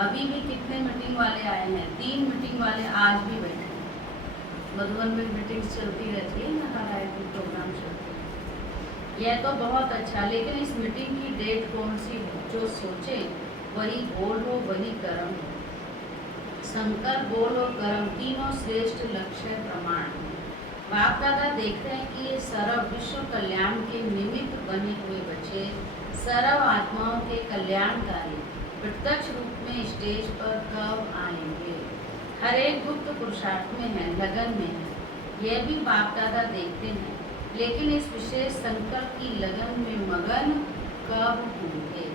अभी भी कितने मीटिंग वाले आए हैं, 3 मीटिंग वाले आज भी बैठे हैं। मधुबन में मीटिंग चलती रहती है ना, हर आए दिन प्रोग्राम चलते हैं। यह तो बहुत अच्छा, लेकिन इस मीटिंग की डेट कौन सी हो? जो सोचे वही बोल हो, वही कर्म हो। संकल्प, बोल और कर्म तीनों श्रेष्ठ लक्ष्य प्रमाण हैं। बाप दादा देखते हैं कि ये सर्व विश्व कल्याण के निमित्त बने हुए बच्चे सर्व आत्माओं के कल्याणकारी प्रत्यक्ष रूप में स्टेज पर कब आएंगे। हर एक गुप्त पुरुषार्थ में है, लगन में है, यह भी बाप दादा देखते हैं। लेकिन इस विशेष संकल्प की लगन में मगन कब होंगे?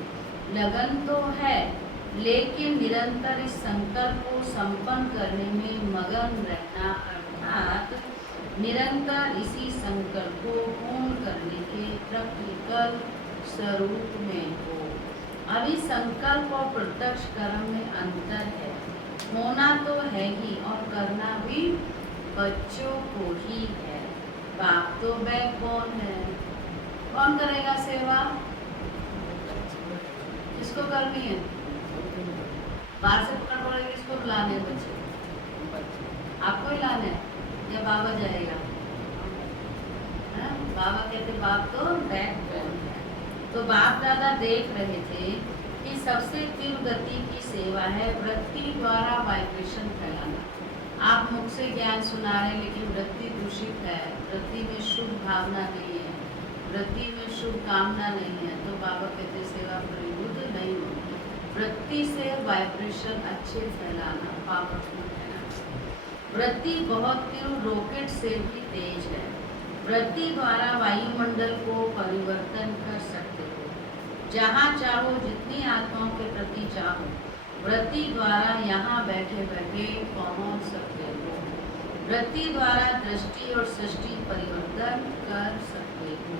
लगन तो है, लेकिन निरंतर इस संकल्प को संपन्न करने में मगन रहना, अर्थात निरंतर इसी संकल्प को पूर्ण करने के प्रैक्टिकल स्वरूप में हो। अभी संकल्प और प्रत्यक्ष कर्म में अंतर है। होना तो है ही और करना भी बच्चों को ही है। बाप तो बैकबोन है, कौन करेगा सेवा? किसको करनी है? बाहर से पकड़ पड़ेगी, किसको बुलाने? बच्चे आपको ही लाने या बाबा जाएगा? बाबा कहते बाप तो बैकबोन है। तो बाप दादा देख रहे थे कि सबसे तीव्र गति की सेवा है वृत्ति द्वारा वाइब्रेशन फैलाना। आप मुख से ज्ञान सुना रहे, लेकिन वृत्ति दूषित है, वृत्ति में शुभ भावना नहीं है, वृत्ति में शुभ कामना नहीं है, तो बाबा कहते सेवा परिबुद्ध नहीं होगी। वृत्ति से वाइब्रेशन अच्छे फैलाना, पावरफुल है। वृत्ति बहुत तीव्र रॉकेट से भी तेज है। वृत्ति द्वारा वायुमंडल को परिवर्तन कर सकते हो, जहाँ चाहो, जितनी आत्माओं के प्रति चाहो, वृत्ति द्वारा यहाँ बैठे बैठे पहुँच सकते हो। वृत्ति द्वारा दृष्टि और सृष्टि परिवर्तन कर सकते हो।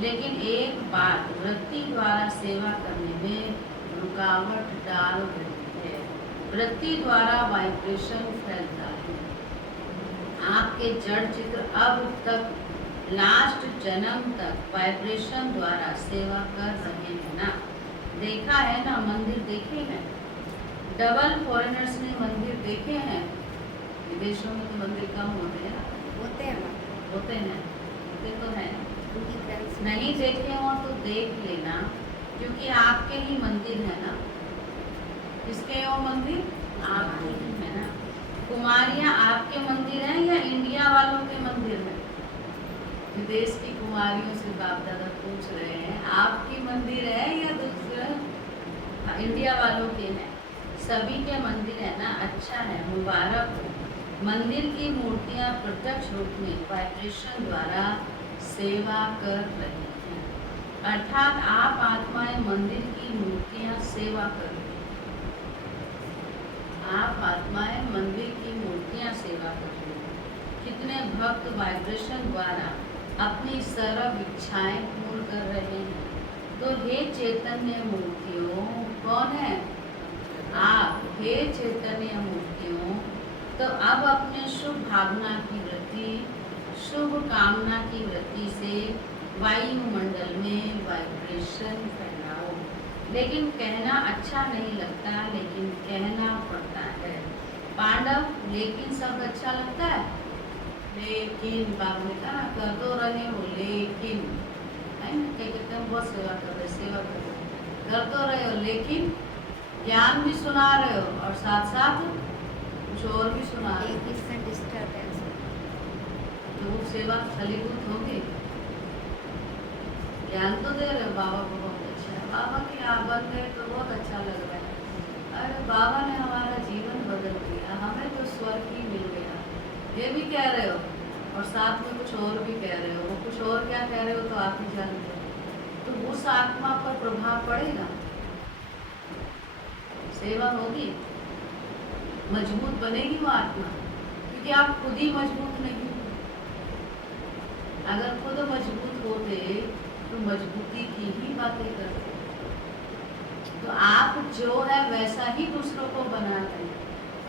लेकिन एक बात वृत्ति द्वारा सेवा करने में रुकावट डाल रही है। वृत्ति द्वारा वाइब्रेशन फैलता है। आपके जड़ चित्र अब तक लास्ट जन्म तक वाइब्रेशन द्वारा सेवा कर रहे हैं ना। देखा है ना, मंदिर देखे हैं, डबल फॉरेनर्स ने मंदिर देखे हैं। विदेशों में तो मंदिर कम होते हैं, होते हैं होते हैं, होते तो हैं। उनकी नहीं देखे हो तो देख लेना, क्योंकि आपके ही मंदिर है ना। किसके हैं वो मंदिर? आपके ही है ना। कुमारियाँ आपके मंदिर हैं या इंडिया वालों के मंदिर हैं? विदेश की कुमारियों से बाप दादा पूछ रहे हैं, आपकी मंदिर है या दूसरा? इंडिया वालों के हैं। सभी के मंदिर है ना, अच्छा है, मुबारक हो। मंदिर की मूर्तियाँ प्रत्यक्ष रूप में वाइब्रेशन द्वारा सेवा कर रही हैं, अर्थात आप आत्माएं मंदिर की मूर्तियाँ सेवा कर रही हैं। आप आत्माएं मंदिर की मूर्तियाँ सेवा कर रही हैं। कितने भक्त वाइब्रेशन द्वारा अपनी सर्व इच्छाएं पूर्ण कर रहे हैं। तो हे चैतन्य मूर्तियों, कौन है? आप। हे चैतन्य मूर्तियों, तो अब अपने शुभ भावना की वृत्ति, शुभ कामना की वृत्ति से वायुमंडल में वाइब्रेशन फैलाओ। लेकिन कहना अच्छा नहीं लगता, लेकिन कहना पड़ता है। पांडव, लेकिन शब्द अच्छा लगता है, लेकिन बाप ने कहा कर तो रहे हो, लेकिन है ना, क्या कहते हैं, बहुत सेवा कर रहे, सेवा कर तो रहे हो, लेकिन ज्ञान भी सुना रहे हो और साथ साथ कुछ और भी सुना रहे हो, डिस्टर्बेंस, तो वो सेवा फलीभूत होगी। ज्ञान तो दे रहे हो, बाबा को बहुत अच्छा है, बाबा की आप बन गए तो बहुत अच्छा लग रहा है। अरे बाबा ने हमारा जीवन बदल दिया, हमें तो स्वर्ग ही मिल गया, ये भी कह रहे हो और साथ में कुछ और भी कह रहे हो। वो कुछ और क्या कह रहे हो तो आप ही जानते हो। तो उस आत्मा पर प्रभाव पड़ेगा, सेवा होगी, मजबूत बनेगी वो आत्मा, क्योंकि आप खुद ही मजबूत नहीं हो। अगर खुद मजबूत होते तो मजबूती की ही बातें करते। तो आप जो है वैसा ही दूसरों को बना रहे हैं।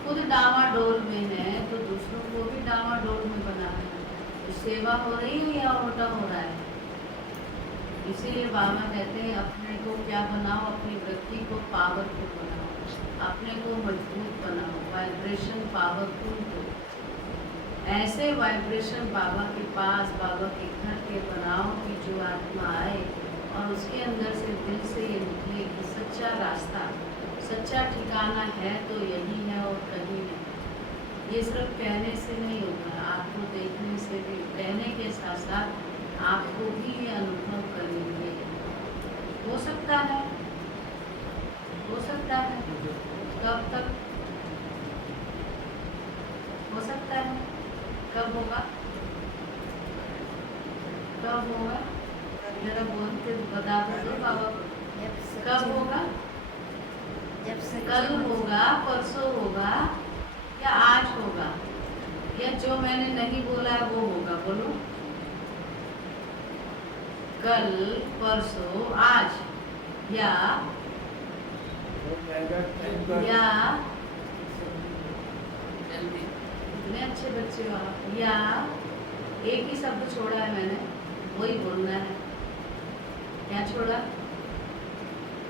खुद डामाडोल में है तो दूसरों को भी डामाडोल में बना रहे हैं। तो सेवा हो रही है या उल्टा हो रहा है? इसीलिए बाबा कहते हैं अपने को क्या बनाओ, अपनी वृत्ति को पावरफुल बनाओ, अपने मजबूत बनाओ, वाइब्रेशन पावरफुल हो। ऐसे वाइब्रेशन बाबा के पास, बाबा के घर के बनाओ कि जो आत्मा आए और उसके अंदर से दिल से ये निकले कि सच्चा रास्ता, सच्चा ठिकाना है तो यही है और कहीं नहीं। ये सिर्फ कहने से नहीं होगा, आपको देखने से भी, कहने के साथ साथ आपको भी ये अनुभव करेंगे। हो सकता है, हो सकता है। कब तक हो सकता है? कब होगा? कब होगा? जरा बोलते बता दो बाबा को। जब सच्चे- कब होगा? जब सच्चे कल मन से- होगा, परसों होगा या आज होगा, या जो मैंने नहीं बोला है वो होगा? बोलो। कल, परसों, आज या इतने अच्छे बच्चे हो आप। या एक ही शब्द छोड़ा है मैंने, वही बोलना है। क्या छोड़ा?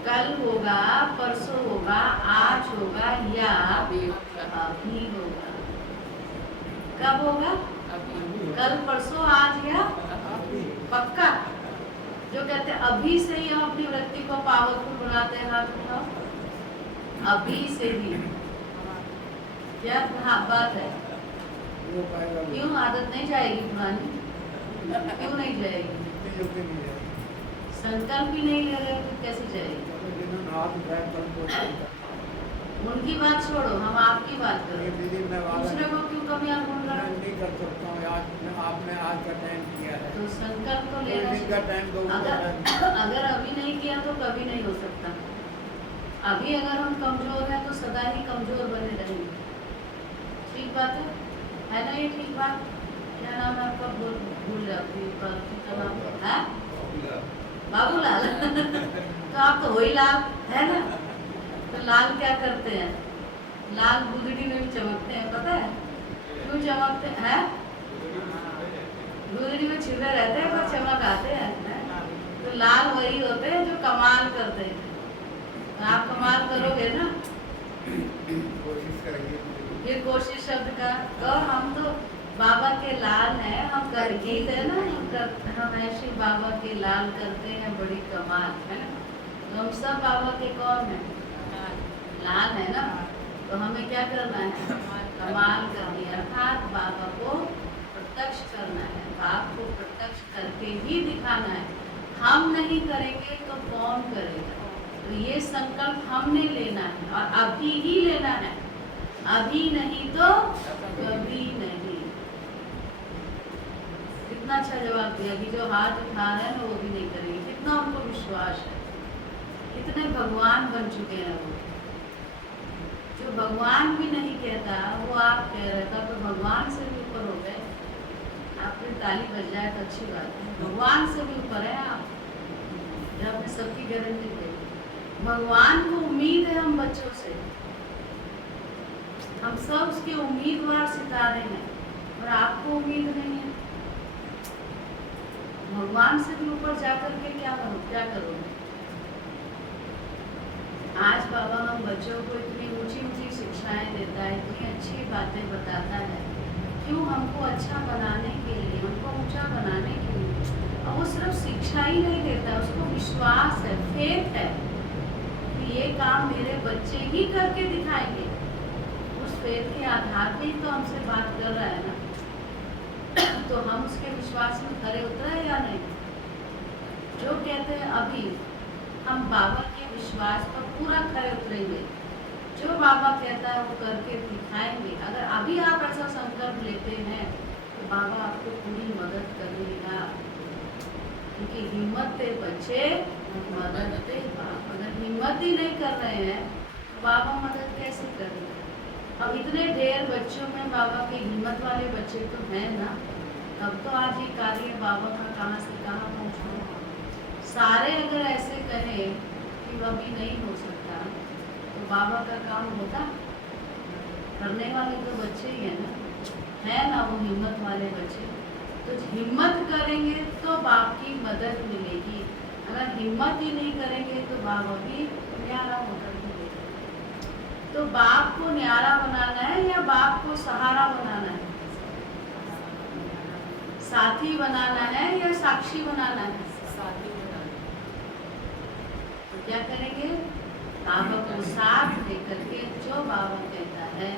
कल होगा, परसों होगा, आज होगा या अभी होगा। कब होगा? कल, परसों, आज या पक्का? जो कहते हैं अभी से ही हम अपनी वृत्ति को पावरफुल बनाते हैं, हाथ उठाओ। अभी से ही। क्या बात है? क्यों आदत नहीं जाएगी पुरानी? क्यों नहीं जाएगी? संकल्प ही नहीं ले रहे तो कैसे जाएगी? उनकी बात छोड़ो, हम आपकी बात करें। दूसरे को क्यों कभी आप बोल रहे हो? नहीं कर सकता हूँ, आपने आज का टाइम किया है तो संकल्प तो लेना दिन का टाइम दो। अगर अभी नहीं किया तो कभी नहीं हो सकता। अभी अगर हम कमजोर हैं तो सदा ही कमजोर बने रहेंगे। ठीक बात है ना? ये ठीक बात। क्या नाम है आपका? भूल जाती का नाम है बाबूलाल। तो आप तो वही लाल है ना? तो लाल क्या करते हैं? लाल गुदड़ी में भी चमकते हैं, पता है क्यों चमकते हैं? गुदड़ी में छिपे रहते हैं पर चमक आते हैं। तो लाल वही होते हैं जो कमाल करते हैं। तो आप कमाल करोगे ना? कोशिश करेंगे। ये कोशिश शब्द का तो हम तो बाबा के लाल हैं। हम कर गीत है ना, हम ऐसे बाबा के लाल करते हैं, बड़ी कमाल है ना। तो हम सब बाबा के कौन है? लाल है ना। तो हमें क्या करना है? कमाल करनी है, अर्थात बाबा को प्रत्यक्ष करना है। बाप को प्रत्यक्ष करके ही दिखाना है। हम नहीं करेंगे तो कौन करेगा? तो ये संकल्प हमने लेना है और अभी ही लेना है। अभी नहीं तो कभी नहीं। कितना अच्छा जवाब दिया कि जो हाथ उठा रहे हैं ना वो भी नहीं करेंगे। कितना उनको विश्वास है, कितने भगवान बन चुके हैं वो। जो भगवान भी नहीं कहता वो आप कह रहे था, तो भगवान से भी ऊपर हो गए। आपकी ताली बज जाए तो अच्छी बात है। भगवान से भी ऊपर है आप, जब आपने सबकी गारंटी दे। भगवान को उम्मीद है हम बच्चों से, हम सब उसके उम्मीदवार सितारे हैं, और आपको उम्मीद नहीं है। भगवान से भी ऊपर जाकर के क्या करोगे? आज बाबा हम बच्चों को इतनी ऊंची ऊंची शिक्षाएं देता है, इतनी अच्छी बातें बताता है। क्यों? हमको अच्छा बनाने के लिए, हमको ऊंचा बनाने के लिए। और वो सिर्फ शिक्षा ही नहीं देता, उसको विश्वास है, फेथ है कि ये काम मेरे बच्चे ही करके दिखाएंगे। उस फेथ के आधार पे ही तो हमसे बात कर रहा है ना। तो हम उसके विश्वास में खरे उतरे या नहीं? जो कहते हैं अभी हम बाबा के विश्वास पर पूरा खरे उतरेंगे। जो बाबा कहता है वो करके दिखाएंगे। अगर अभी आप ऐसा संकल्प लेते हैं तो बाबा आपको पूरी मदद करेगा, क्योंकि हिम्मत दे बच्चे, मदद दे बाप। अगर हिम्मत ही नहीं कर रहे हैं तो बाबा मदद कैसे करेंगे? अब इतने ढेर बच्चों में बाबा के हिम्मत वाले बच्चे तो हैं ना। तब तो आज ये कार्य बाबा का कहाँ से कहाँ पहुँचा। सारे अगर ऐसे कहें कि वह भी नहीं हो सकता तो बाबा का काम होता? करने वाले तो बच्चे ही हैं ना, है ना वो हिम्मत वाले बच्चे। तो हिम्मत करेंगे तो बाप की मदद मिलेगी। अगर हिम्मत ही नहीं करेंगे तो बाबा भी न्यारा होकर मिलेगा। तो बाप बाप को न्यारा बनाना है या बाप को सहारा बनाना है, साथी बनाना है या साक्षी बनाना है? तो क्या करेंगे? बाबा को साथ लेकर के जो बाबा कहता है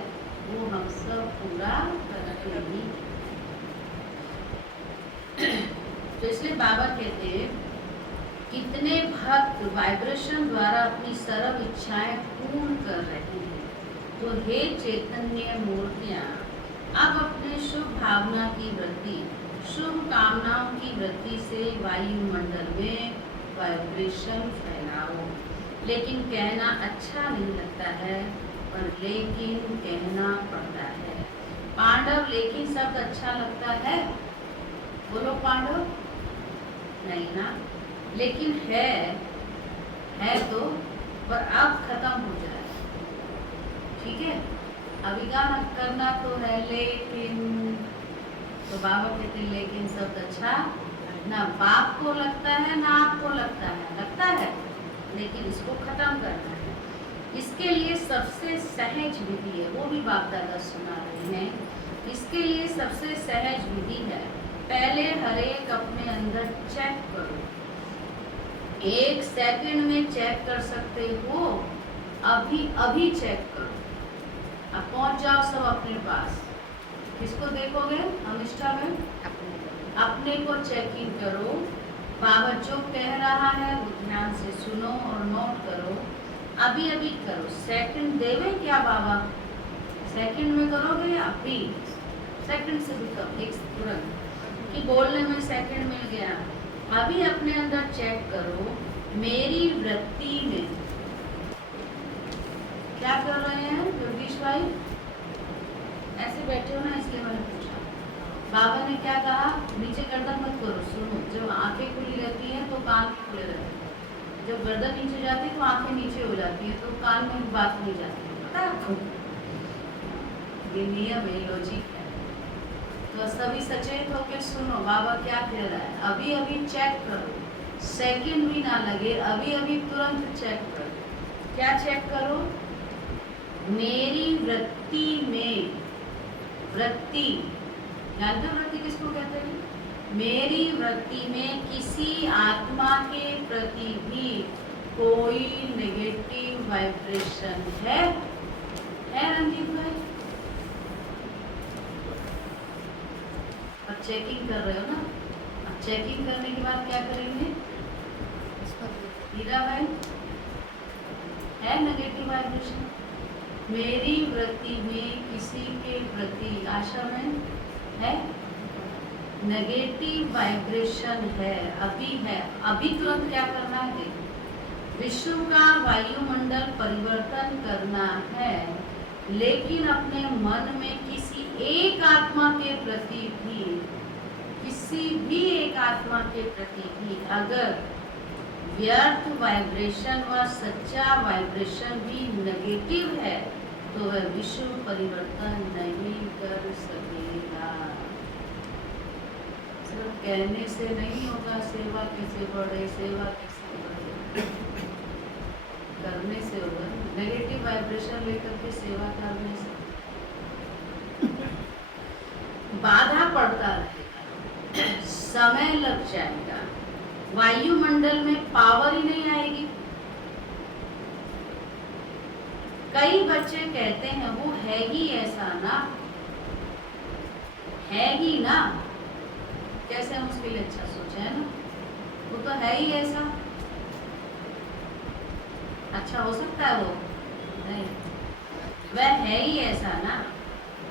वो हम सब पूरा करते ही। तो इसलिए बाबा कहते हैं कितने भक्त वाइब्रेशन द्वारा अपनी सर्व इच्छाएं पूर्ण कर रहे हैं। तो हे चैतन्य मूर्तियां, अब अपने शुभ भावना की वृद्धि, शुभ कामनाओं की वृद्धि से वायुमंडल में वाइब्रेशन फैलाओ। लेकिन कहना अच्छा नहीं लगता है, पर लेकिन कहना पड़ता है। पांडव लेकिन शब्द अच्छा लगता है? बोलो पांडव, नहीं ना। लेकिन है तो, पर अब खत्म हो जाए, ठीक है। अभी गाना करना तो है लेकिन, तो बाबा कहते हैं लेकिन शब्द अच्छा ना बाप को लगता है ना आपको लगता है, लेकिन इसको खत्म करना है। इसके लिए सबसे सहज विधि है, वो भी बाप दादा सुना रहे हैं। इसके लिए सबसे सहज विधि है, पहले हर एक अपने अंदर चेक करो। 1 सेकंड में चेक कर सकते हो, अभी चेक करो। अब पहुंच जाओ सब अपने पास। किसको देखोगे? अनिष्ठा में अपने को चेकिंग करो। बाबा जो कह रहा है वो ध्यान से सुनो और नोट करो। अभी करो। सेकंड देवे क्या बाबा? सेकंड में करोगे या अभी? सेकंड से भी कम, एक तुरंत कि बोलने में सेकंड मिल गया। अभी अपने अंदर चेक करो, मेरी वृत्ति में क्या कर रहे हैं योगेश भाई? ऐसे बैठे हो ना, इसलिए मैंने पूछा। बाबा ने क्या कहा? नीचे गर्दन मत करो, सुनो। जब आंखें खुली रहती हैं तो कान भी खुले रहते हैं। जब गर्दन नीचे जाती है तो आंखें नीचे हो जाती है, तो कान में बात नहीं जाती है। पता है आपको? ये नियम है, लॉजिक है। तो सभी सचेत होकर सुनो बाबा क्या कह रहा है। अभी चेक करो, सेकंड भी ना लगे। अभी तुरंत चेक करो। क्या चेक करो? मेरी वृत्ति में, वृत्ति जानते हो वृत्ति किसको कहते हैं? मेरी वृत्ति में किसी आत्मा के प्रति भी कोई नेगेटिव वाइब्रेशन है रंजीत भाई? अब चेकिंग कर रहे हो ना। अब चेकिंग करने के बाद क्या करेंगे? हीरा भाई, है नेगेटिव वाइब्रेशन? मेरी वृत्ति में किसी के प्रति आशा में है नेगेटिव वाइब्रेशन है, अभी तुरंत क्या करना है? विश्व का वायुमंडल परिवर्तन करना है। लेकिन अपने मन में किसी एक आत्मा के प्रति भी, किसी भी एक आत्मा के प्रति भी अगर व्यर्थ वाइब्रेशन व सच्चा वाइब्रेशन भी नेगेटिव है तो वह विश्व परिवर्तन नहीं कर सकेगा। सिर्फ कहने से नहीं होगा। सेवा कैसे बढ़े, सेवा कैसे बढ़े, करने से होगा। नेगेटिव वाइब्रेशन लेकर के सेवा करने से बाधा पड़ता रहेगा, समय लग जाएगा, वायुमंडल में पावर ही नहीं आएगी। कई बच्चे कहते हैं वो है ही ऐसा ना, है ही ना। कैसे हम उसके लिए अच्छा सोचे, है ना? वो तो है ही ऐसा। अच्छा हो सकता है वो? नहीं, वह है ही ऐसा ना।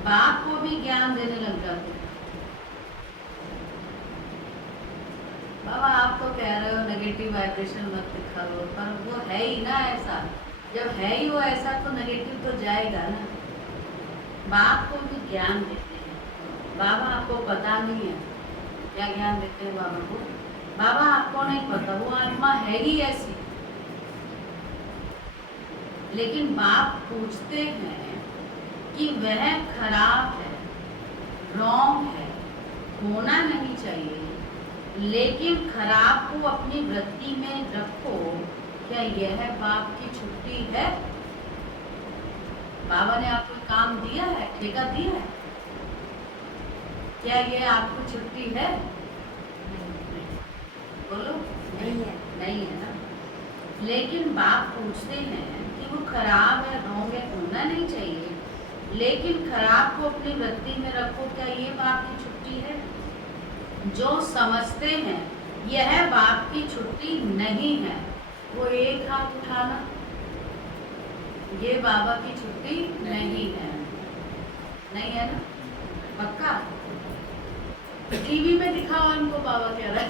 बाप को भी ज्ञान देने लग जाते हैं। बाबा आप तो कह रहे हो नेगेटिव वाइब्रेशन मत दिखाओ, पर वो है ही ना ऐसा। जब है ही वो ऐसा तो नेगेटिव तो जाएगा ना। बाप को भी ज्ञान देते हैं। बाबा आपको पता नहीं है क्या ज्ञान देते हैं बाबा को? बाबा आपको नहीं पता, वो आत्मा है ही ऐसी। लेकिन बाप पूछते हैं कि वह खराब है, रॉन्ग है, होना नहीं चाहिए, लेकिन खराब को अपनी वृत्ति में रखो। क्या यह बाप की छुट्टी है? बाबा ने आपको काम दिया है, ठेका दिया है? क्या ये आपको छुट्टी है? बोलो। नहीं है। नहीं है ना। लेकिन बाप पूछते हैं कि वो खराब है, रोंग है, होना नहीं चाहिए, लेकिन खराब को अपनी वृत्ति में रखो, क्या ये बाप की छुट्टी है? जो समझते हैं यह बाप की छुट्टी नहीं है, वो एक हाथ उठाना। ये बाबा की छुट्टी नहीं है। नहीं है ना? पक्का? टीवी में दिखाओ इनको, बाबा कह रहा है।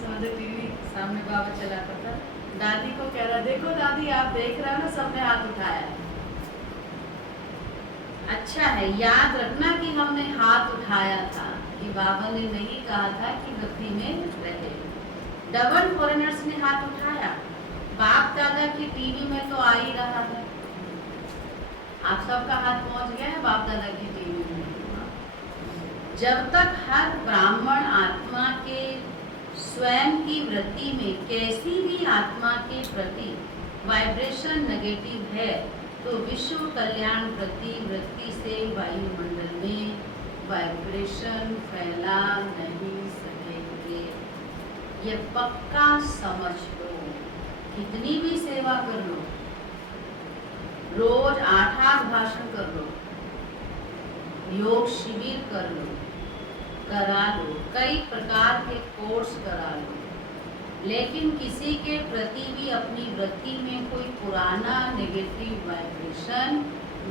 समझे, टीवी सामने बाबा चलाता था, दादी को कह रहा, देखो दादी आप देख रहे हो ना, सबने हाथ उठाया है। अच्छा है, याद रखना कि हमने हाथ उठाया था, कि बाबा ने नहीं कहा था कि वृत्ति में रहे। डबल फॉरेनर्स ने हाथ उठाया, बाप दादा की टीवी में तो आ ही रहा है। आप सबका हाथ पहुंच गया है बाप दादा की टीवी में। जब तक हर ब्राह्मण आत्मा के स्वयं की वृत्ति में कैसी भी आत्मा के प्रति वाइब्रेशन नेगेटिव है, तो विश्व कल्याण प्रति वृत्ति से वायुमंडल में वाइब्रेशन फैला नहीं सकेंगे। ये पक्का समझ लो। कितनी भी सेवा कर लो, रोज 8 भाषण कर लो, योग शिविर कर लो, करा लो, कई प्रकार के कोर्स करा लो, लेकिन किसी के प्रति भी अपनी वृत्ति में कोई पुराना नेगेटिव वाइब्रेशन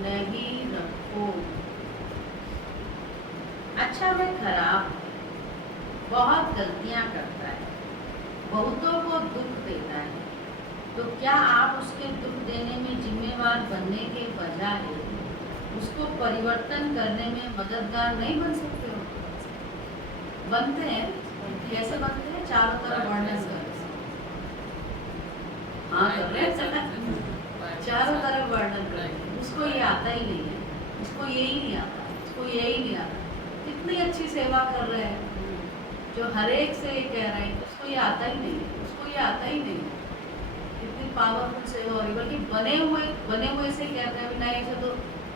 नहीं रखो। अच्छा, वह खराब बहुत गलतियां करता है, बहुतों को दुख देता है, तो क्या आप उसके दुख देने में जिम्मेवार बनने के बजाय उसको परिवर्तन करने में मददगार नहीं बन सकते हो? बनते हैं। कैसे बनते हैं? चारों तरफ वर्णन कर, हाँ कर रहे हैं, चारों तरफ वर्णन कर। उसको ये आता ही नहीं है, उसको यही नहीं आता, उसको यही नहीं आता। कितनी अच्छी सेवा कर रहे हैं, जो हर एक से ये कह रहे हैं, उसको ये आता ही नहीं है, उसको ये आता ही नहीं है। कितनी पावरफुल सेवा हो रही, बल्कि बने हुए से कहते हैं नहीं ऐसे तो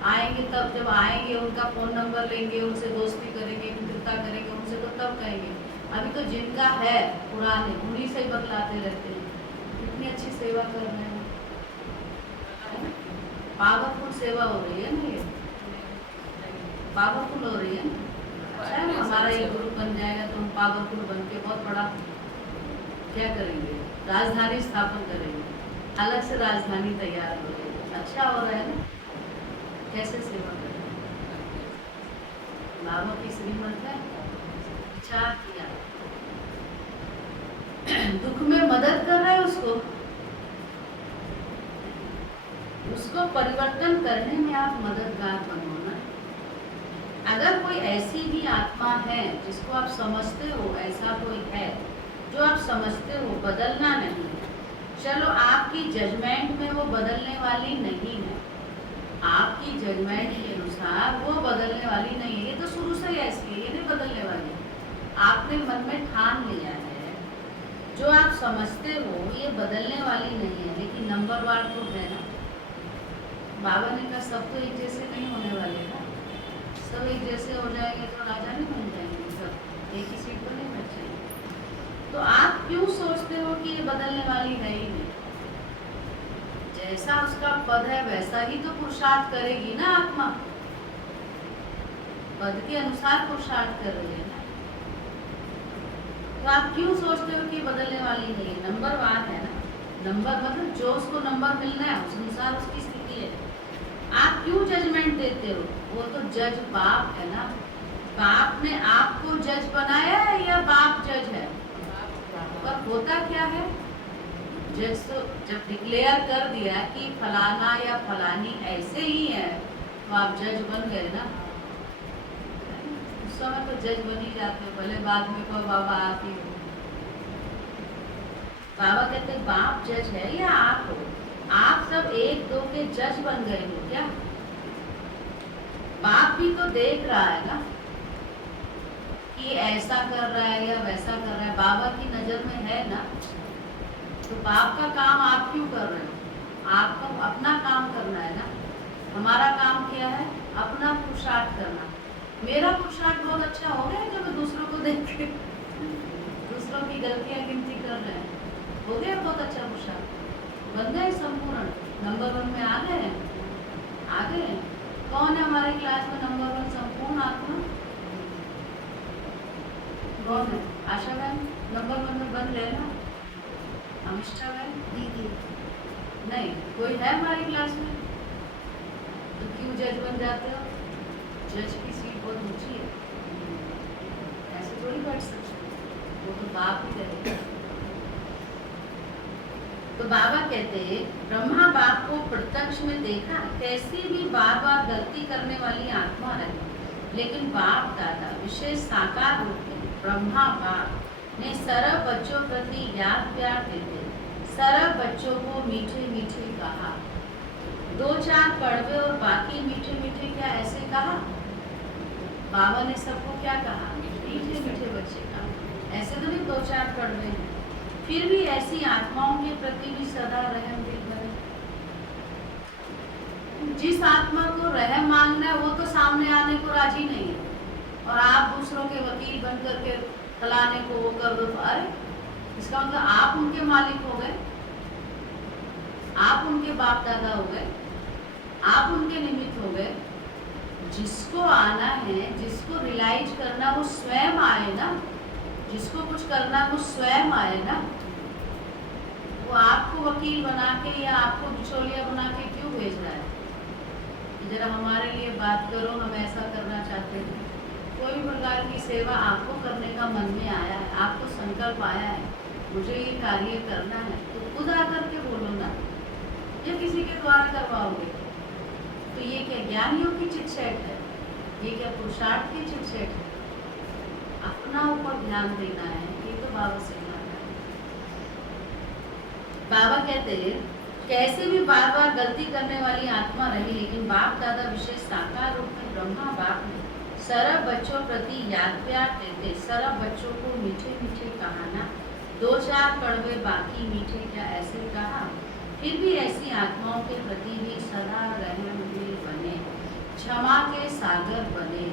आएंगे, तब जब आएंगे उनका फ़ोन नंबर लेंगे, उनसे दोस्ती करेंगे, मित्रता करेंगे उनसे, तो तब कहेंगे। अभी तो जिनका है पुराने, उन्हीं से ही बतलाते रहते हैं। कितनी अच्छी सेवा कर रहे हैं, पावरफुल सेवा हो रही है ना, ये पावरफुल हो रही है ना। अच्छा है, हमारा ये ग्रुप बन जाएगा तो हम पावरफुल बन के बहुत बड़ा क्या करेंगे, राजधानी स्थापन करेंगे, अलग से राजधानी तैयार हो रही है। अच्छा हो रहा है ना। कैसे सेवा करें? बाबा की श्रीमत है, विचार किया, दुख में मदद कर रहे हैं उसको परिवर्तन करने में आप मददगार बनो ना। अगर कोई ऐसी भी आत्मा है जिसको आप समझते हो, ऐसा कोई है जो आप समझते हो बदलना नहीं है, चलो आपकी जजमेंट में वो बदलने वाली नहीं है, आपकी जजमेंट के अनुसार वो बदलने वाली नहीं है, ये तो शुरू से ही ऐसी है, ये नहीं बदलने वाली। आपने मन में ठान लिया है, जो आप समझते हो ये बदलने वाली नहीं है, लेकिन नंबरवार तो है ना। बाबा ने कहा सब तो एक जैसे नहीं होने वाले ना, सब एक जैसे हो जाएंगे तो राजा नहीं बन जाएंगे, सब एक ही सीट पर नहीं बैठ जाएंगे। तो आप क्यों सोचते हो कि ये बदलने वाली है ही नहीं? जैसा उसका पद है वैसा ही तो पुरुषार्थ करेगी ना आत्मा, पद के अनुसार पुरुषार्थ कर रही है ना। तो आप क्यों सोचते हो कि बदलने वाली नहीं है? नंबरवार है ना, नंबर मतलब जो उसको नंबर मिलना है उस अनुसार उसकी स्थिति है। आप क्यों जजमेंट देते हो? वो तो जज बाप है ना। बाप ने आपको जज बनाया है या बाप जज है? पर होता क्या है, जज तो जब डिक्लेयर कर दिया कि फलाना या फलानी ऐसे ही है तो आप जज बन गए ना। उस समय तो जज बन ही जाते हो, भले बाद में कोई बाबा आप ही हो। बाबा कहते बाप जज है या आप हो? आप सब एक दो के जज बन गए हो क्या? बाप भी तो देख रहा है ना कि ऐसा कर रहा है या वैसा कर रहा है, बाबा की नजर में है ना। तो बाप का काम आप क्यों कर रहे हो? आपको अपना काम करना है ना। हमारा काम क्या है? अपना पुरुषार्थ करना। मेरा पुरुषार्थ बहुत अच्छा हो गया जब मैं दूसरों को देख के दूसरों की गलतियां गिनती कर रहे हैं, हो गया बहुत अच्छा पुरुषार्थ, बन गए संपूर्ण, नंबर 1 में आ गए हैं, आ गए हैं। कौन है हमारे क्लास में नंबर 1 संपूर्ण आत्मा? कौन है? आशा बहन नंबर 1 में बन रहे ना? अमिष्ठा बहन दीदी नहीं, कोई है हमारी क्लास में? तो क्यों जज बन जाते हो? जज की सीट बहुत ऊंची है, ऐसे थोड़ी बैठ सकते, वो तो बाप ही रहेगा। तो बाबा कहते हैं ब्रह्मा बाप को प्रत्यक्ष में देखा, कैसी भी बार बार गलती करने वाली आत्मा रही, लेकिन बाप दादा विशेष साकार रूप में ब्रह्मा बाप ने सरल बच्चों प्रति याद प्यार देते सरल बच्चों को मीठे मीठे कहा। 2-4 कड़वे और बाकी मीठे मीठे क्या ऐसे कहा? बाबा ने सबको क्या कहा? मीठे मीठे बच्चे कहा। ऐसे तो नहीं 2-4 कड़वे हैं। फिर भी ऐसी आत्माओं के प्रति भी सदा रहम दिल बने। जिस आत्मा को रहम मांगना है वो तो सामने आने को राजी नहीं है, और आप दूसरों के वकील बन करके फलाने को वो कर दो। अरे इसका मतलब आप उनके मालिक हो गए, आप उनके बाप दादा हो गए, आप उनके निमित्त हो गए। जिसको आना है, जिसको रियलाइज करना, वो स्वयं आए ना। जिसको कुछ करना वो स्वयं आए ना। वो आपको वकील बना के या आपको बिचौलिया बना के क्यों भेज रहा है? जरा हमारे लिए बात करो, हम ऐसा करना चाहते हैं। कोई प्रकार की सेवा आपको करने का मन में आया है, आपको संकल्प आया है, मुझे ये कार्य करना है, तो खुद आकर के बोलो ना, या किसी के द्वारा करवाओगे। तो ये क्या ज्ञानियों की चिटचैट है? ये क्या पुरुषार्थ की चिटचैट है? अपना ऊपर ध्यान देना है, ये तो बाबा सिखाता है। बाबा कहते हैं कैसे भी बार बार गलती करने वाली आत्मा रही, लेकिन बाप दादा विशेष साकार रूप में ब्रह्मा बाप ने सरल बच्चों प्रति याद प्यार देते सरल बच्चों को मीठे मीठे कहाना। 2-4 कड़वे बाकी मीठे क्या ऐसे कहा। फिर भी ऐसी आत्माओं के प्रति भी सदा रहम दिल बने, क्षमा के सागर बने।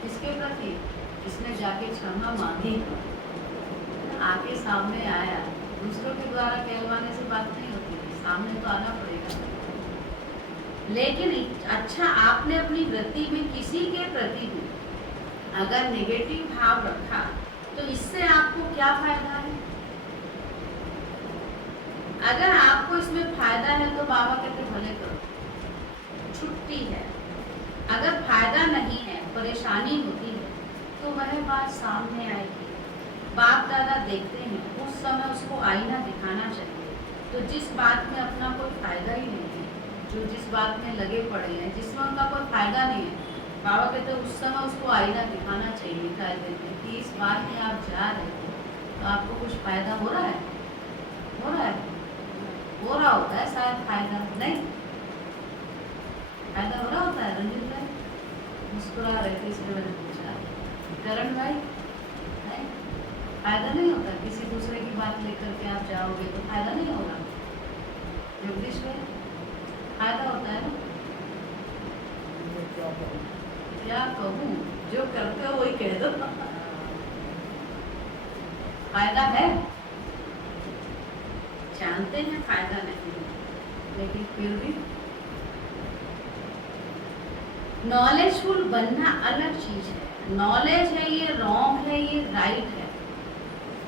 किसके प्रति? किसने जाके क्षमा मांगी, आके सामने आया। दूसरों के द्वारा कहलवाने से बात नहीं होती, सामने तो आना पड़ेगा। लेकिन अच्छा, आपने अपनी वृत्ति में किसी के प्रति भी अगर नेगेटिव भाव रखा तो इससे आपको क्या फायदा है? अगर आपको इसमें फायदा है तो बाबा कहते भले करो, छुट्टी है। अगर फायदा नहीं है, परेशानी होती है, तो वह बात सामने आएगी। बाप दादा देखते हैं, उस समय उसको आईना दिखाना चाहिए। तो जिस बात में अपना कोई फायदा ही नहीं है, जो जिस बात में लगे पड़े हैं, जिसमें उनका कोई फायदा नहीं है, बाबा कहते हैं उस समय उसको आईना दिखाना चाहिए। कह देते हैं कि इस बात में आप जा रहे हो तो आपको कुछ फायदा हो रहा है? हो रहा है? हो रहा होता है शायद फायदा, नहीं फायदा हो रहा होता है। रंजित भाई मुस्कुरा रहे थे, इसलिए मैंने पूछा। करण भाई नहीं, फायदा नहीं होता। किसी दूसरे की बात लेकर के आप जाओगे तो फायदा नहीं होगा। जगदीश भाई फायदा होता है ना? क्या कहूँ, जो करते हो वही कह दो। फायदा है, जानते हैं फायदा नहीं, लेकिन फिर भी नॉलेजफुल बनना अलग चीज है। नॉलेज है ये रॉन्ग है, ये राइट है।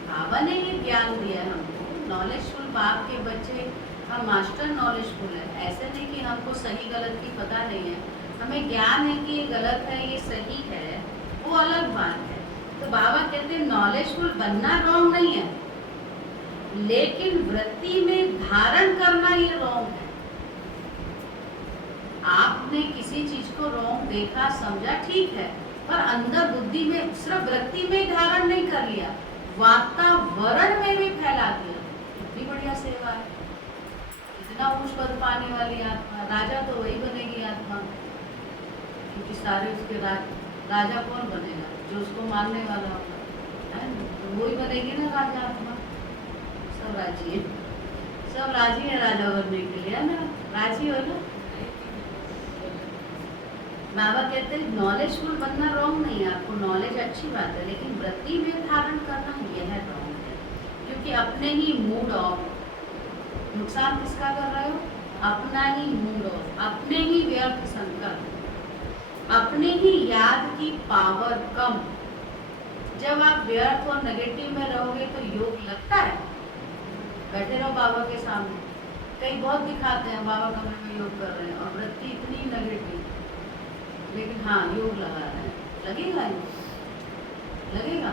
बाबा ने ये ज्ञान दिया है हमको। नॉलेजफुल बाप के बच्चे, हम मास्टर नॉलेजफुल है। ऐसे नहीं कि हमको सही गलत की पता नहीं है, हमें ज्ञान है कि ये गलत है ये सही है, वो अलग बात है। तो बाबा कहते हैं नॉलेजफुल बनना रॉन्ग नहीं है, लेकिन वृत्ति में धारण करना ये रॉन्ग है। आपने किसी चीज को रॉन्ग देखा समझा, ठीक है, पर अंदर बुद्धि में सिर्फ वृत्ति में धारण नहीं कर लिया, वातावरण में भी फैला दिया। कितनी बढ़िया सेवा है। इतना ऊंच पद पाने वाली आत्मा, राजा तो वही बनेगी आत्मा, क्योंकि सारे उसके राजा कौन बनेगा? जो उसको मानने वाला होगा, है ना? तो वही बनेगी ना राजा आत्मा। सब राजी है, सब राजी है राजा बनने के लिए, है ना? राजी हो ना? बाबा कहते हैं नॉलेजफुल बनना रॉन्ग नहीं है, आपको नॉलेज अच्छी बात है, लेकिन वृत्ति में धारण करना यह रॉन्ग है, क्योंकि अपने ही मूड ऑफ, नुकसान किसका कर रहे हो? अपना ही मूड ऑफ, अपने ही व्यर्थ संकल्प, अपने ही याद की पावर कम। जब आप व्यर्थ और नेगेटिव में रहोगे तो योग लगता है। बैठे रहो बाबा के सामने, कई बहुत दिखाते हैं बाबा कमरे में योग कर रहे हैं और वृत्ति इतनी नेगेटिव, लेकिन हाँ योग लगा रहे हैं, लगेगा योग, लगेगा।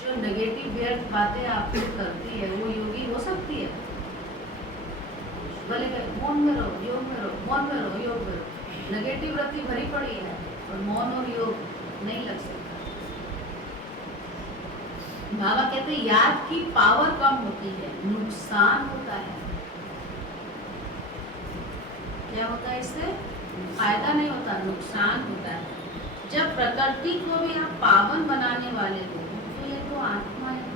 जो नेगेटिव व्यर्थ बातें आपको करती है वो योगी हो सकती है? भले मौन में रहो, योग में रहो, मौन में रहो, योग में रहो, नेगेटिव वृत्ति भरी पड़ी है और मौन और योग नहीं लग सकता। बाबा कहते हैं याद की पावर कम होती है, नुकसान होता है। क्या होता है इससे? फायदा नहीं होता, नुकसान होता है। जब प्रकृति को भी आप पावन बनाने वाले हो तो ये तो आत्मा है।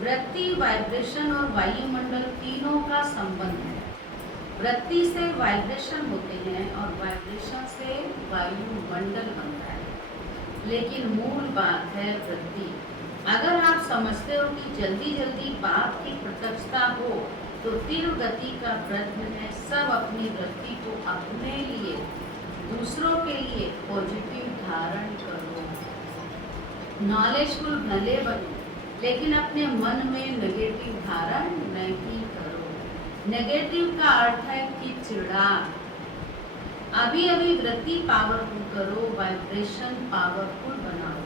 वृत्ति, वाइब्रेशन और वायुमंडल तीनों का संबंध है। वृत्ति से वाइब्रेशन होते हैं और वाइब्रेशन से वायुमंडल बनता है, लेकिन मूल बात है वृत्ति। अगर आप समझते हो कि जल्दी जल्दी बात की प्रत्यक्षता हो तो तीव्र गति का प्रश्न है। सब अपनी वृत्ति को अपने लिए, दूसरों के लिए पॉजिटिव धारण करो। नॉलेजफुल भले बनो, लेकिन अपने मन में नेगेटिव धारण नहीं करो। नेगेटिव का अर्थ है कि चिड़ा। अभी अभी वृत्ति पावरफुल करो, वाइब्रेशन पावरफुल बनाओ,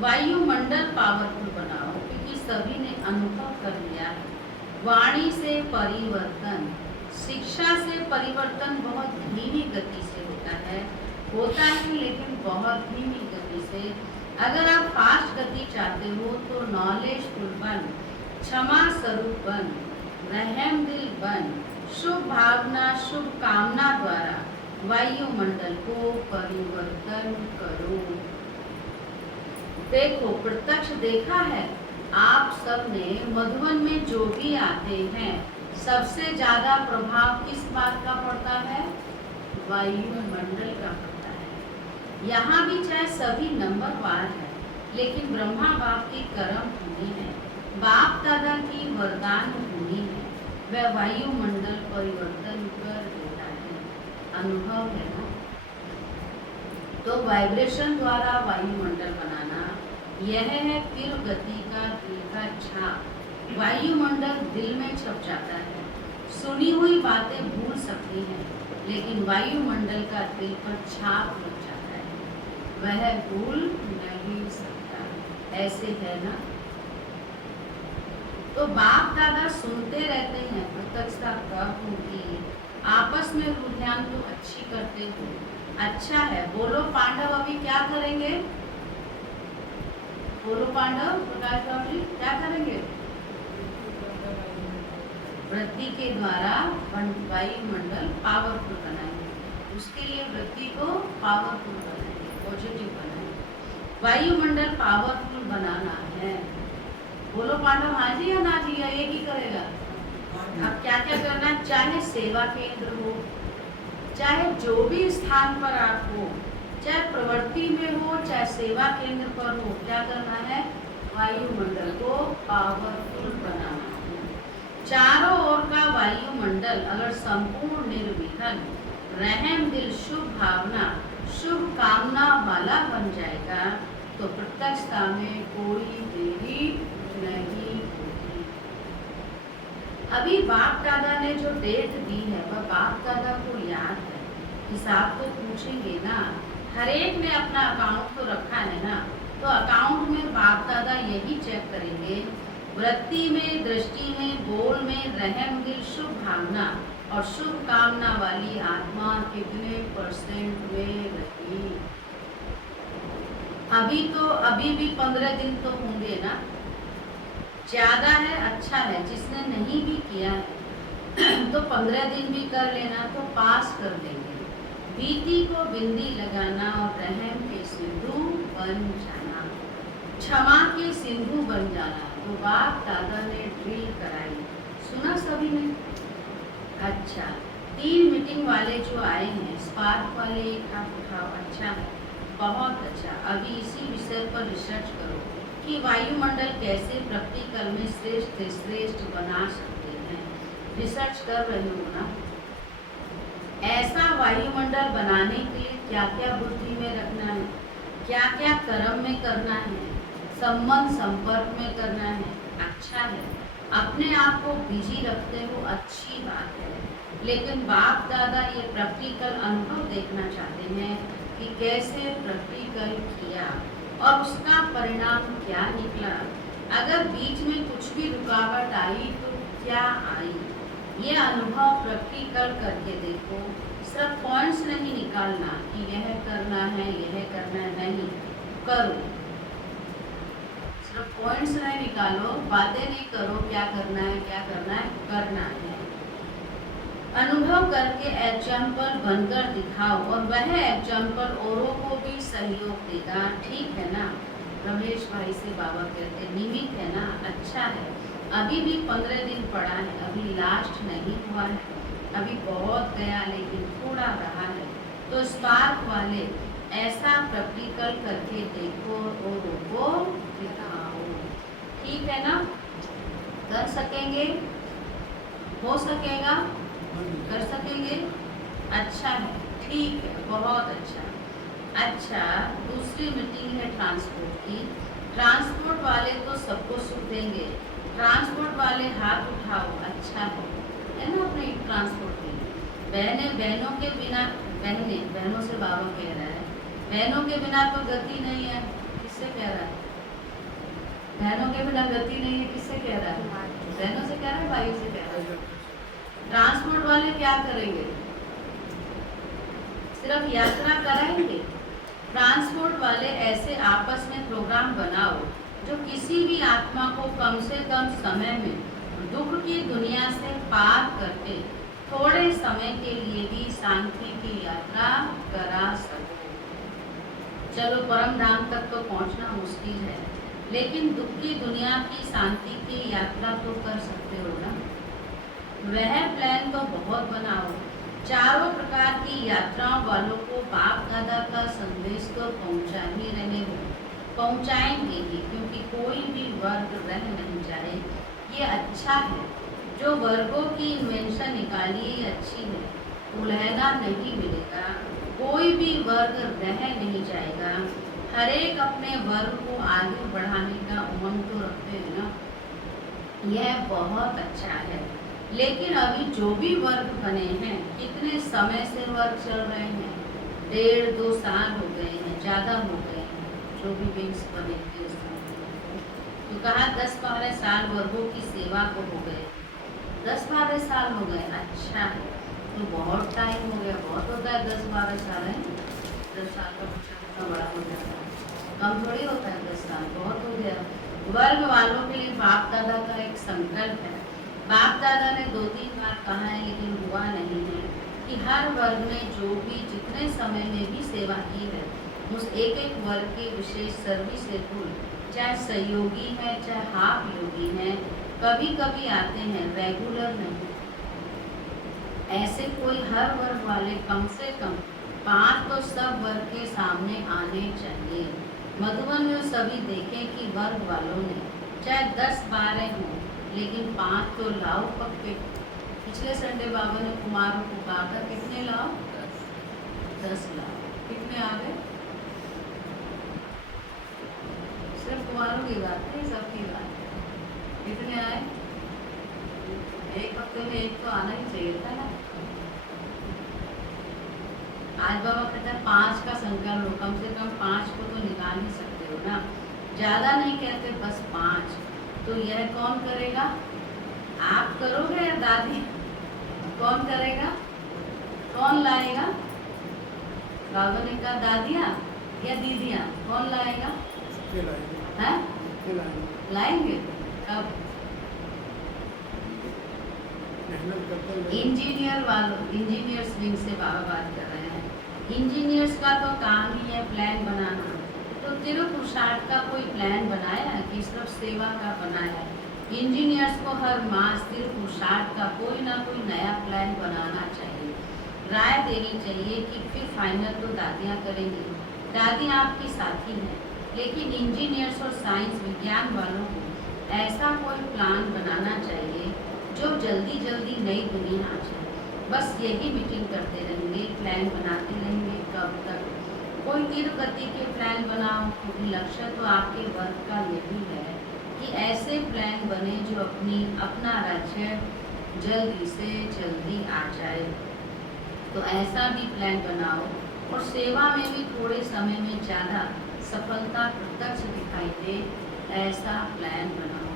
वायुमंडल पावरफुल बनाओ, क्योंकि सभी ने अनुभव कर लिया है। वाणी से परिवर्तन, शिक्षा से परिवर्तन बहुत धीमी गति से होता है लेकिन बहुत धीमी गति से। अगर आप फास्ट गति चाहते हो तो नॉलेजफुल बन, क्षमा स्वरूप बन, रहम दिल बन, शुभ भावना, शुभ कामना द्वारा वायुमंडल को परिवर्तन करो। देखो, प्रत्यक्ष देखा है आप सब ने, मधुबन में जो भी आते हैं सबसे ज्यादा प्रभाव किस बात का पड़ता है? वायुमंडल का पड़ता है। यहाँ भी चाहे सभी नंबरवार है, लेकिन ब्रह्मा बाप की कर्म भूमि है, बाप दादा की वरदान भूमि है, वह वायुमंडल परिवर्तन कर देता है। अनुभव है ना? तो वाइब्रेशन द्वारा वायुमंडल बनाना, यह है तीव्र गति का दिल का छाप। वायुमंडल दिल में छप जाता है। सुनी हुई बातें भूल सकती हैं, लेकिन वायुमंडल का दिल पर छाप लग जाता है, वह भूल नहीं सकता। ऐसे है ना? तो बाप दादा सुनते रहते हैं, प्रत्यक्षता कब होगी? आपस में रुझान तो अच्छी करते हो, अच्छा है। बोलो पांडव अभी क्या करेंगे? बोलो पांडव, प्रकाश बाबू जी क्या करेंगे? वृत्ति के द्वारा वायुमंडल पावरफुल बनाएंगे। उसके लिए वृत्ति को पावरफुल बनाएंगे, पॉजिटिव बनाएंगे। वायुमंडल पावरफुल बनाना है। बोलो पांडव हाँ जी या ना जी, या एक ही करेगा? अब क्या क्या करना? चाहे सेवा केंद्र हो, चाहे जो भी स्थान पर आप हो, चाहे प्रवृत्ति में हो, चाहे सेवा केंद्र पर हो, क्या करना है? वायुमंडल को पावरफुल बनाना है। चारों ओर का वायुमंडल अगर संपूर्ण निर्विघ्न, रहम दिल, शुभ भावना, शुभ कामना वाला बन जाएगा तो प्रत्यक्षता में कोई देरी नहीं होगी। अभी बाप दादा ने जो डेट दी है वह बाप दादा को याद है। हिसाब तो पूछेंगे ना, हर एक ने अपना अकाउंट तो रखा है ना, तो अकाउंट में बाप दादा यही चेक करेंगे, वृत्ति में, दृष्टि में, बोल में, रहम दिल, शुभ भावना और शुभ कामना वाली आत्मा कितने % में रही। अभी भी 15 दिन तो होंगे ना, ज्यादा है, अच्छा है। जिसने नहीं भी किया है तो 15 दिन भी कर लेना तो पास कर देंगे। बीती को बिंदी लगाना और रहम के सिंधु बन जाना, क्षमा के सिंधु बन जाना। तो बाप दादा ने ड्रिल कराई, सुना सभी ने? अच्छा, 3 मीटिंग वाले जो आए हैं, स्पार्क वाले एक हाथ उठाओ। अच्छा है, बहुत अच्छा। अभी इसी विषय पर रिसर्च करो कि वायुमंडल कैसे प्रैक्टिकल में श्रेष्ठ से श्रेष्ठ बना सकते हैं। रिसर्च कर रहे हो ना? ऐसा वायुमंडल बनाने के लिए क्या क्या बुद्धि में रखना है, क्या क्या कर्म में करना है, संबंध संपर्क में करना है। अच्छा है, अपने आप को बिजी रखते हो, अच्छी बात है। लेकिन बाप दादा ये प्रैक्टिकल अनुभव देखना चाहते हैं कि कैसे प्रैक्टिकल किया और उसका परिणाम क्या निकला। अगर बीच में कुछ भी रुकावट आई तो क्या आई, ये अनुभव प्रैक्टिकल करके देखो। सिर्फ पॉइंट्स नहीं निकालना कि यह करना है, यह करना है, नहीं करो। सिर्फ पॉइंट्स नहीं निकालो, बातें नहीं करो, क्या करना है, क्या करना है, करना है। अनुभव करके एग्जाम्पल बनकर दिखाओ और वह एग्जाम्पल औरों को भी सहयोग देगा। ठीक है ना? रमेश भाई से बाबा कहते निमित्त है ना? अच्छा है। अभी भी 15 दिन पड़ा है, अभी लास्ट नहीं हुआ है, अभी बहुत गया लेकिन थोड़ा रहा है। तो स्पार्क वाले ऐसा प्रैक्टिकल करके देखो और वो दिखाओ। ठीक है ना? कर सकेंगे? हो सकेगा? कर सकेंगे? अच्छा है, ठीक है, बहुत अच्छा। अच्छा, दूसरी मीटिंग है ट्रांसपोर्ट की। ट्रांसपोर्ट वाले तो सबको सुख देंगे। ट्रांसपोर्ट वाले हाथ उठाओ। अच्छा है ना? अपने ट्रांसपोर्ट की बहनों के बिना, बहनों से बाबा कह रहा है, बहनों के बिना तो गति नहीं है। किससे कह रहा है? बहनों के बिना गति नहीं है। किससे कह रहा है? बहनों से कह रहा है, भाई से कह रहा है? ट्रांसपोर्ट वाले क्या करेंगे? सिर्फ यात्रा कराएंगे? ट्रांसपोर्ट वाले ऐसे आपस में प्रोग्राम बनाओ जो किसी भी आत्मा को कम से कम समय में दुख की दुनिया से पार करके थोड़े समय के लिए भी शांति की यात्रा करा सको। चलो, परम धाम तक तो पहुंचना मुश्किल है, लेकिन दुख की दुनिया की शांति की यात्रा तो कर सकते हो ना? वह प्लान तो बहुत बनाओ। चारों प्रकार की यात्राओं वालों को बाप दादा का संदेश तो पहुंचा ही रहे हो, पहुंचाएंगे ही, क्योंकि कोई भी वर्ग रह नहीं जाए, ये अच्छा है। जो वर्गों की इन्वेंशन निकाली ये अच्छी है, उलहना नहीं मिलेगा, कोई भी वर्ग रह नहीं जाएगा। हर एक अपने वर्ग को आगे बढ़ाने का उमंग तो रखते हैं ना, यह बहुत अच्छा है। लेकिन अभी जो भी वर्ग बने हैं, कितने समय से वर्ग चल रहे हैं? 1.5-2 साल हो गए हैं, ज़्यादा हो गए हैं। जो भी विंग्स बने थे तो कहा 10-12 साल वर्गों की सेवा को हो गए। 10-12 साल हो गए। अच्छा है, तो बहुत टाइम हो गया। बहुत होता है 10-12 साल है। 10 साल का बच्चा कितना बड़ा हो जाता है, कम थोड़ी होता है 10 साल, बहुत हो गया। वर्ग वालों के लिए बाप दादा का एक संकल्प है। बाप दादा ने 2-3 बार कहा है, लेकिन हुआ नहीं है कि हर वर्ग ने जो भी जितने समय में भी सेवा की है, उस एक एक वर्ग की विशेष सर्विसेबल, चाहे सहयोगी है चाहे हाफ योगी है, कभी कभी आते हैं, रेगुलर नहीं। ऐसे कोई हर वर्ग वाले कम से कम 5 तो सब वर्ग के सामने आने चाहिए। मधुबन में सभी देखें कि वर्ग वालों ने चाहे 10-12 हों, लेकिन 5 तो लाओ पक्के। पिछले संडे बाबा ने कुमारों को कहा था, कितने लाओ? 10 लाओ। कितने आ गए? सिर्फ कुमारों की बात नहीं, सबकी बात है। कितने आए? एक हफ्ते में एक तो आना ही चाहिए था ना। आज बाबा कहता है 5 का संकल्प लो, कम से कम 5 को तो निकाल ही सकते हो ना। ज़्यादा नहीं कहते, बस 5। तो यह कौन करेगा? आप करोगे या दादी? कौन करेगा? कौन लाएगा? बाबा ने कहा दादियाँ या दीदियाँ, कौन लाएगा? हैं? लाएंगे कब? इंजीनियर्स विंग से बाबा बात कर रहे हैं। इंजीनियर्स का तो काम ही है प्लान बनाना। तो तिरुपुरुषार्थ का कोई प्लान बनाया कि सिर्फ सेवा का बनाया? इंजीनियर्स को हर माह स्थिर पुरुषार्थ का कोई ना कोई नया प्लान बनाना चाहिए। राय देनी चाहिए कि फिर फाइनल तो दादियाँ करेंगी। दादी आपकी साथी हैं, लेकिन इंजीनियर्स और साइंस विज्ञान वालों को ऐसा कोई प्लान बनाना चाहिए जो जल्दी जल्दी नई दुनिया आ जाए। बस यही मीटिंग करते रहेंगे, प्लान बनाते रहेंगे, कब तक? कोई तीव्र गति के प्लान बनाओ, क्योंकि लक्ष्य तो आपके वर्क का यही है कि ऐसे प्लान बने जो अपना राज्य जल्दी से जल्दी आ जाए। तो ऐसा भी प्लान बनाओ और सेवा में भी थोड़े समय में ज़्यादा सफलता प्रत्यक्ष दिखाई दे, ऐसा प्लान बनाओ।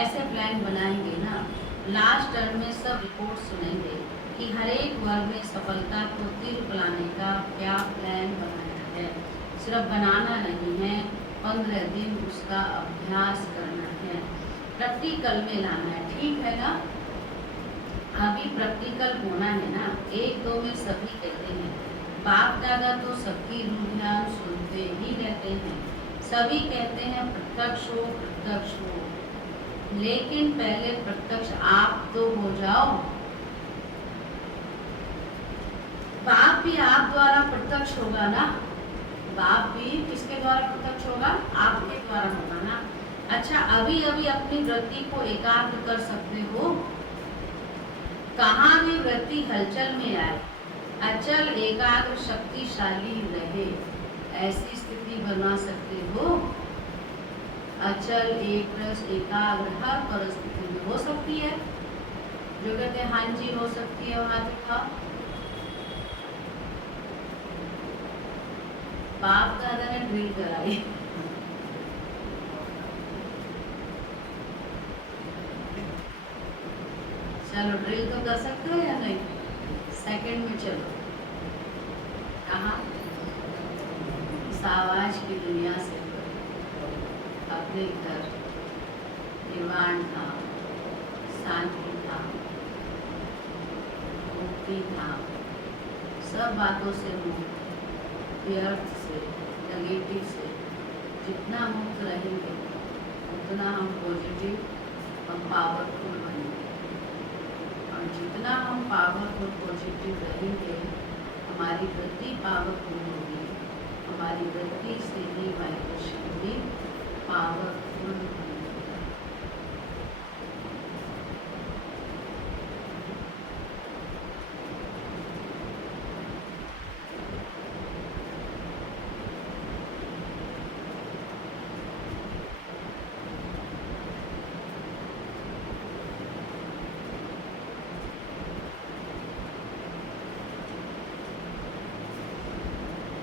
ऐसे प्लान बनाएंगे ना, लास्ट टर्म में सब रिपोर्ट सुनेंगे कि हर एक वर्ग में सफलता को तीव्र लाने का क्या प्लान बनाया है। सिर्फ बनाना नहीं है, 15 दिन उसका अभ्यास करना है, प्रैक्टिकल में लाना है। ठीक है ना? अभी प्रैक्टिकल होना है ना। 1-2 में सभी कहते हैं, बाप दादा तो सबकी रूढ़ियाँ सुनते ही रहते हैं, सभी कहते हैं प्रत्यक्ष हो प्रत्यक्ष हो, लेकिन पहले प्रत्यक्ष आप तो हो जाओ। बाप भी आप द्वारा प्रत्यक्ष होगा ना। बाप भी किसके द्वारा प्रत्यक्ष होगा? आपके द्वारा होगा ना। अच्छा, अभी अभी अपनी वृत्ति को एकाग्र कर सकते हो? कहाँ भी वृत्ति हलचल में आए, अचल एकाग्र शक्तिशाली रहे, ऐसी स्थिति बना सकते हो? अचल एक रस एकाग्र हर परिस्थिति में हो सकती है। जो कहते हैं हाँ जी हो सकती है, वहां दिखाओ। बाप दादा ने ड्रिल कराई। चलो ड्रिल तो कर सकते हो या नहीं? सेकंड में चलो। कहाँ? इस आवाज की दुनिया से अपने घर, निर्वाण धाम, शांति धाम, मुक्ति धाम, सब बातों से मुक्त, व्यर्थ से, नेगेटिव से जितना मुक्त रहेंगे उतना हम पॉजिटिव, हम पावरफुल बनेंगे। और जितना हम पावरफुल पॉजिटिव रहेंगे, हमारी वृत्ति पावरफुल होगी, हमारी वृत्ति से ही वाइब्रेशन भी पावरफुल होगी।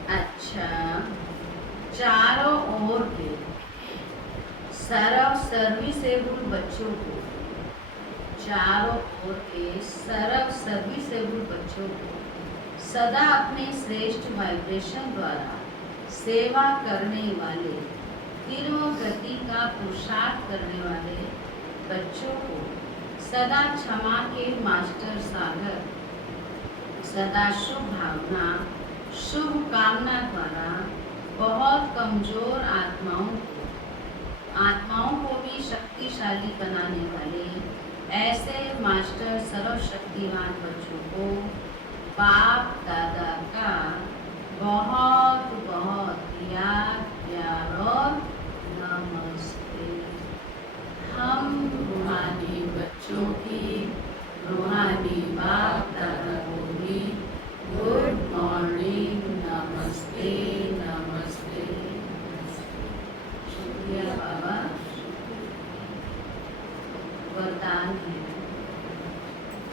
अच्छा, चारों ओर के सर्विसेबल बच्चों को, चारों ओर के सर्विसेबल बच्चों को सदा अपने श्रेष्ठ वाइब्रेशन द्वारा सेवा करने वाले, तीव्र गति का पुरुषार्थ करने वाले बच्चों को सदा क्षमा के मास्टर सागर, सदा शुभ भावना, शुभ कामना द्वारा बहुत कमजोर आत्माओं को भी शक्तिशाली बनाने वाले ऐसे मास्टर सर्वशक्तिमान बच्चों को बाप दादा का बहुत बहुत याद, प्यार और नमस्ते। हम रूहानी बच्चों की रूहानी बाप दादा को भी गुड मॉर्निंग, नमस्ते नमस्ते। शुक्रिया बाबा। वरदान है,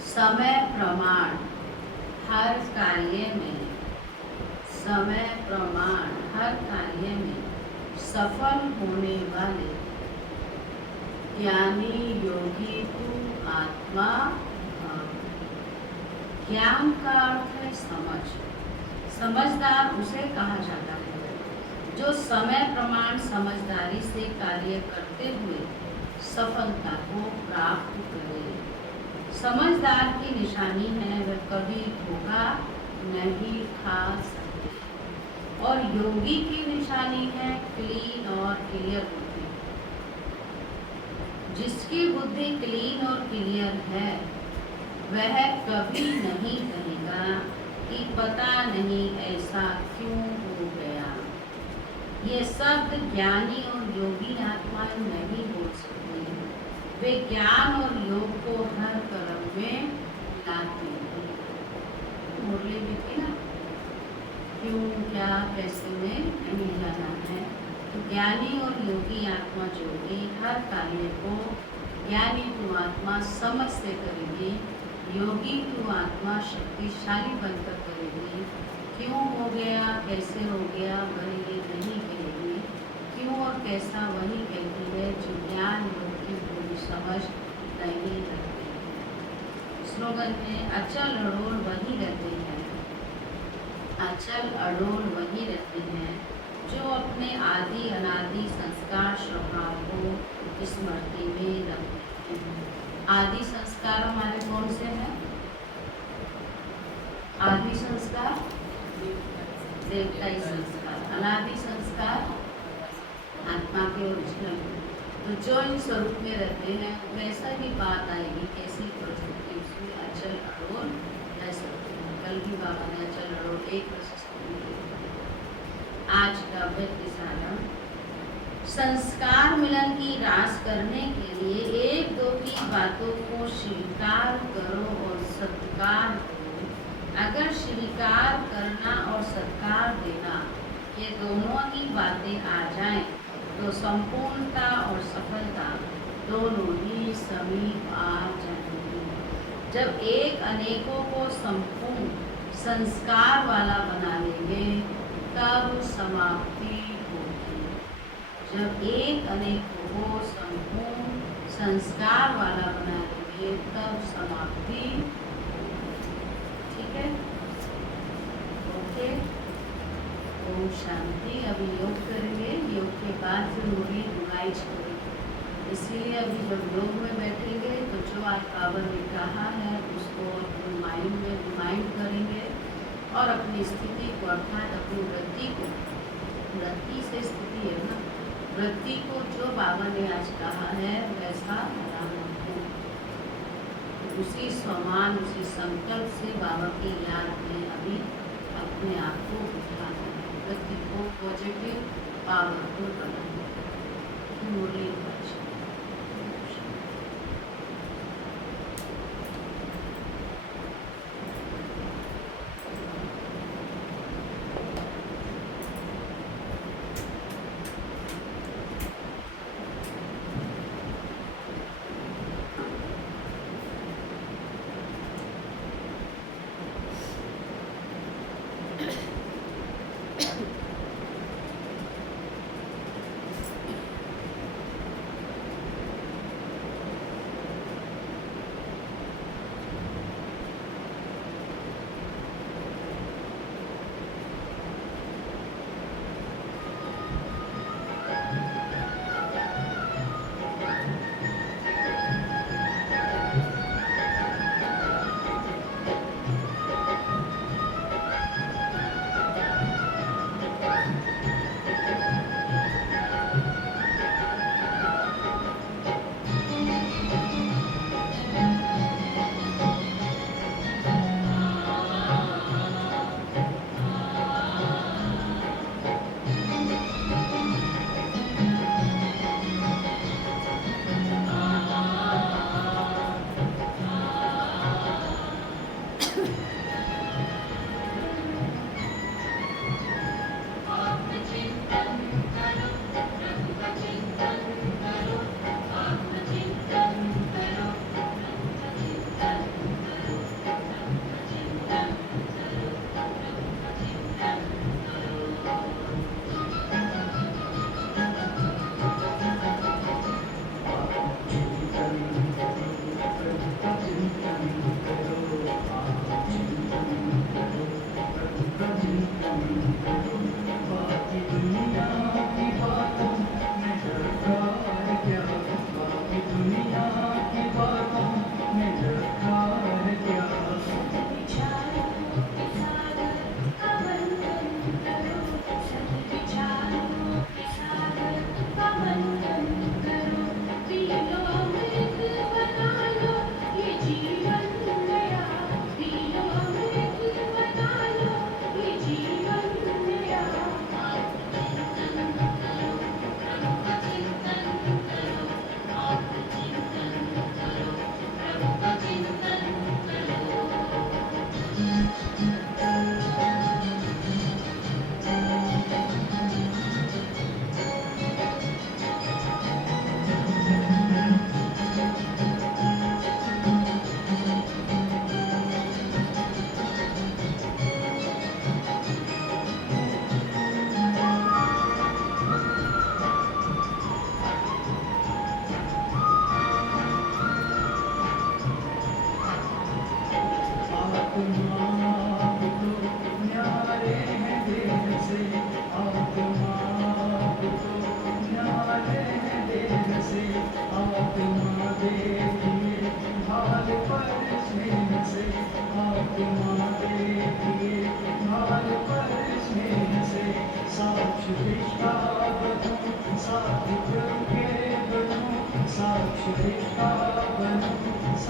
समय प्रमाण हर कार्य में, समय प्रमाण हर कार्य में सफल होने वाले ज्ञानी योगी तू आत्मा। ज्ञान का अर्थ है समझ। समझदार उसे कहा जाता है जो समय प्रमाण समझदारी से कार्य करते हुए सफलता को प्राप्त करे। समझदार की निशानी है वह कभी धोखा नहीं खा सकते, और योगी की निशानी है क्लीन और क्लियर बुद्धि। जिसकी बुद्धि क्लीन और क्लियर है वह कभी नहीं कहेगा कि पता नहीं ऐसा क्यों हो गया। ये शब्द ज्ञानी और योगी आत्माएं नहीं बोल सकती। वे ज्ञान और योग को हर कर्म में लाती हैं। मुरली भी थी ना, क्यों क्या कैसे में नहीं लाना है। तो ज्ञानी और योगी आत्मा जो भी हर कार्य को ज्ञानी तू आत्मा समझ से करेगी, योगी तू आत्मा शक्तिशाली बनकर करेगी। क्यों हो गया कैसे हो गया वह ये नहीं कहेगी। क्यों और कैसा वही कहती है जो ज्ञान योग की पूरी समझ नहीं रखती है। स्लोगन में अचल अड़ोल वही रहते हैं, अचल अड़ोल वही रहते हैं जो अपने आदि अनादि संस्कार स्वभाव को स्मृति में रखते हैं। आदि संस्कार हमारे कौन से हैं? आदि संस्कार देवताई संस्कार, अनादि संस्कार आत्मा के ओरिजिनल। तो जो इन स्वरूप में रहते हैं वैसा ही बात आएगी, कैसी परिस्थिति उसमें अचल अड़ोल रह सकते हैं। कल भी बाबा ने अचल अड़ोल एक प्रशस्ति दी। आज का व्यक्ति साधन संस्कार मिलन की रास करने के लिए एक दो की बातों को स्वीकार करो और सत्कार करो। अगर स्वीकार करना और सत्कार देना ये दोनों ही बातें आ जाएं तो संपूर्णता और सफलता दोनों ही समीप आ जाएंगी। जब एक अनेकों को संपूर्ण संस्कार वाला बना लेंगे तब समाप्ति होगी। जब एक अनेकों को संपूर्ण संस्कार वाला बना लेंगे तब समाप्ति। ठीक है, ओके, ओम शांति। अभी योग करेंगे, योग के बाद फिर मुरली रिवाइज करेंगे। इसीलिए अभी जब योग में बैठेंगे तो जो आज बाबा ने कहा है उसको अपने माइंड में रिमाइंड करेंगे और अपनी स्थिति को अर्थात अपनी वृत्ति को, वृत्ति से स्थिति है ना, वृत्ति को जो बाबा ने आज कहा है वैसा बनाना है। उसी समान उसी संकल्प से बाबा की याद में अभी अपने आप को उठाना है, वृत्ति को पॉजिटिव पावरफुल बनाना है। मुरली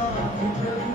साथ प्रभु